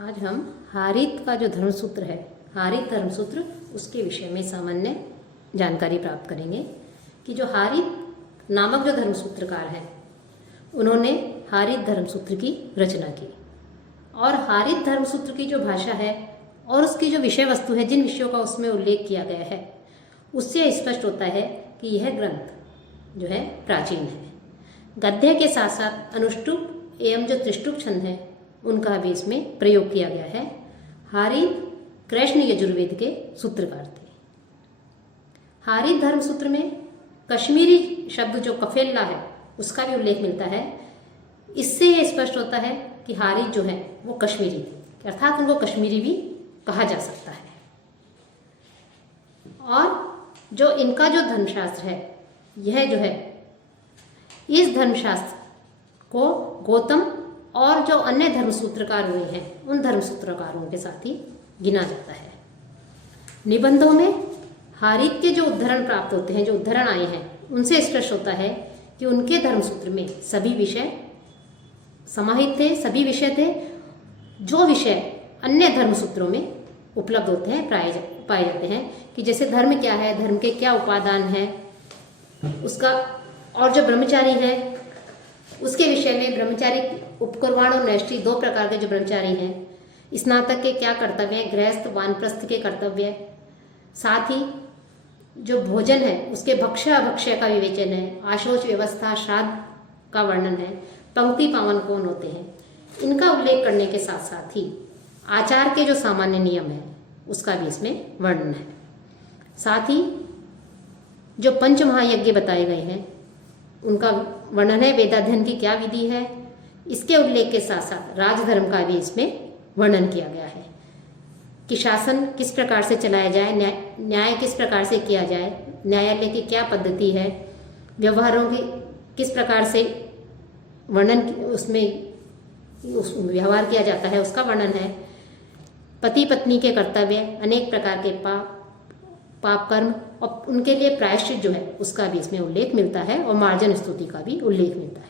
आज हम हारित का जो धर्मसूत्र है, हारित धर्मसूत्र, उसके विषय में सामान्य जानकारी प्राप्त करेंगे कि जो हारित नामक जो धर्मसूत्रकार हैं उन्होंने हारित धर्मसूत्र की रचना की। और हारित धर्मसूत्र की जो भाषा है और उसकी जो विषय वस्तु है, जिन विषयों का उसमें उल्लेख किया गया है, उससे स्पष्ट होता है कि यह ग्रंथ जो है प्राचीन है। गद्य के साथ साथ अनुष्टुप एवं जो त्रिष्टुप छंद है उनका भी इसमें प्रयोग किया गया है। हारित कृष्ण यजुर्वेद के सूत्रकार थे। हारित धर्मसूत्र में कश्मीरी शब्द जो कफेल्ला है उसका भी उल्लेख मिलता है। इससे यह स्पष्ट होता है कि हारित जो है वो कश्मीरी थे, अर्थात उनको कश्मीरी भी कहा जा सकता है। और जो इनका जो धर्मशास्त्र है, यह जो है इस धर्मशास्त्र को गौतम और जो अन्य धर्मसूत्रकार हुए हैं उन धर्मसूत्रकारों के साथ ही गिना जाता है। निबंधों में हारित के जो उद्धरण प्राप्त होते हैं, जो उद्धरण आए हैं, उनसे स्पष्ट होता है कि उनके धर्मसूत्र में सभी विषय समाहित थे, सभी विषय थे जो विषय अन्य धर्मसूत्रों में उपलब्ध होते हैं, पाए जाते हैं। कि जैसे धर्म क्या है, धर्म के क्या उपादान है उसका, और जो ब्रह्मचारी है उसके विषय में ब्रह्मचारी उपकुर्वाण और नैष्ठिक दो प्रकार के जो ब्रह्मचारी हैं, स्नातक के क्या कर्तव्य है, गृहस्थ वानप्रस्थ के कर्तव्य, साथ ही जो भोजन है उसके भक्ष्य अभक्ष्य का विवेचन है, आशोच व्यवस्था श्राद्ध का वर्णन है, पंक्ति पावन कौन होते हैं, इनका उल्लेख करने के साथ साथ ही आचार के जो सामान्य नियम है उसका भी इसमें वर्णन है। साथ ही जो पंच महायज्ञ बताए गए हैं उनका वर्णन है, वेदाध्ययन की क्या विधि है, इसके उल्लेख के साथ साथ राजधर्म का भी इसमें वर्णन किया गया है कि शासन किस प्रकार से चलाया जाए, न्याय किस प्रकार से किया जाए, न्यायालय की क्या पद्धति है, व्यवहारों की किस प्रकार से वर्णन उसमें व्यवहार किया जाता है उसका वर्णन है, पति पत्नी के कर्तव्य, अनेक प्रकार के पाप कर्म और उनके लिए प्रायश्चित जो है उसका भी इसमें उल्लेख मिलता है, और मार्जन स्तुति का भी उल्लेख मिलता है।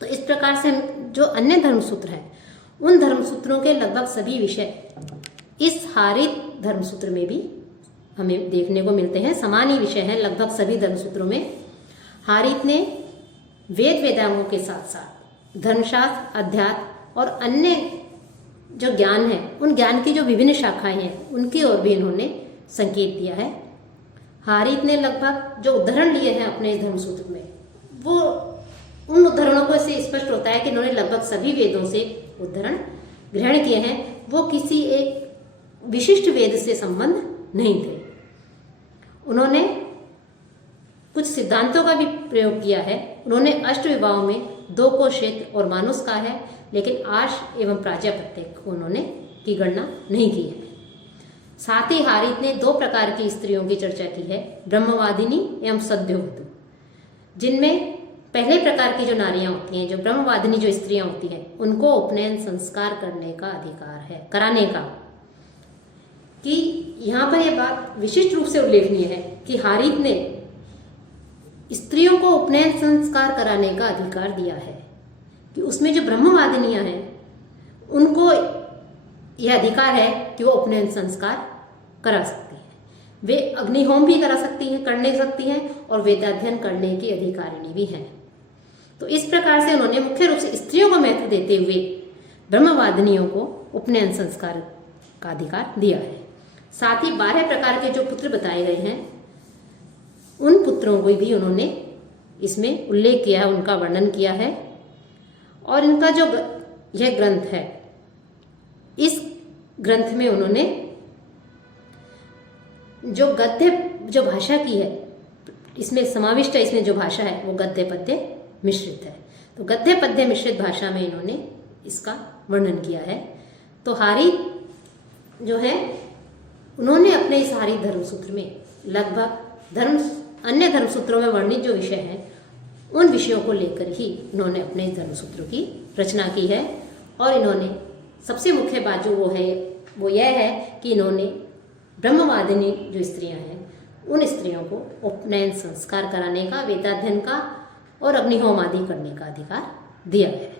तो इस प्रकार से जो अन्य धर्मसूत्र हैं उन धर्मसूत्रों के लगभग सभी विषय इस हारित धर्मसूत्र में भी हमें देखने को मिलते हैं। समान ही विषय हैं लगभग सभी धर्मसूत्रों में। हारित ने वेद वेदांगों के साथ साथ धर्मशास्त्र, अध्यात्म और अन्य जो ज्ञान है उन ज्ञान की जो विभिन्न शाखाएं हैं उनकी ओर भी इन्होंने संकेत दिया है। हारित ने लगभग जो उदाहरण लिए हैं अपने इस धर्मसूत्र में, वो उन उदाहरणों को से स्पष्ट होता है कि इन्होंने लगभग सभी वेदों से उदाहरण ग्रहण किए हैं। वो किसी एक विशिष्ट वेद से संबंध नहीं थे। उन्होंने कुछ सिद्धांतों का भी प्रयोग किया है। उन्होंने अष्ट विभागों में 2 को क्षेत्र और मानुष का है, लेकिन आश एवं प्राजापत्य को उन्होंने की गणना नहीं की है। साथ ही हारित ने 2 प्रकार की स्त्रियों की चर्चा की है, ब्रह्मवादिनी एवं सद्योवतु, जिनमें पहले प्रकार की जो नारियां होती हैं, जो ब्रह्मवादिनी जो स्त्रियां होती हैं, उनको उपनयन संस्कार करने का अधिकार है, कराने का। कि यहाँ पर यह बात विशिष्ट रूप से उल्लेखनीय है कि हारित ने स्त्रियों को उपनयन संस्कार कराने का अधिकार दिया है, कि उसमें जो ब्रह्मवादिनियां हैं उनको यह अधिकार है कि वो उपनयन संस्कार करा सकती हैं। वे अग्निहोम भी करा सकती हैं, करने सकती हैं, और वेदाध्ययन करने की अधिकारिणी भी हैं। तो इस प्रकार से उन्होंने मुख्य रूप से स्त्रियों को महत्व देते हुए ब्रह्मवादिनियों को उपनयन संस्कार का अधिकार दिया है। साथ ही 12 प्रकार के जो पुत्र बताए गए हैं उन पुत्रों को भी उन्होंने इसमें उल्लेख किया है, उनका वर्णन किया है। और इनका जो यह ग्रंथ है, इस ग्रंथ में उन्होंने जो गद्य जो भाषा की है, इसमें समाविष्ट है, इसमें जो भाषा है वो गद्य पद्य मिश्रित है। तो गद्य पद्य मिश्रित भाषा में इन्होंने इसका वर्णन किया है। तो हारित जो है उन्होंने अपने इस हारित धर्मसूत्र में लगभग अन्य धर्मसूत्रों में वर्णित जो विषय हैं उन विषयों को लेकर ही इन्होंने अपने इस धर्मसूत्र की रचना की है। और इन्होंने सबसे मुख्य बात जो वो यह है कि इन्होंने ब्रह्मवादिनी जो स्त्रियां हैं उन स्त्रियों को उपनयन संस्कार कराने का, वेदाध्ययन का और अग्निहोम आदि करने का अधिकार दिया है।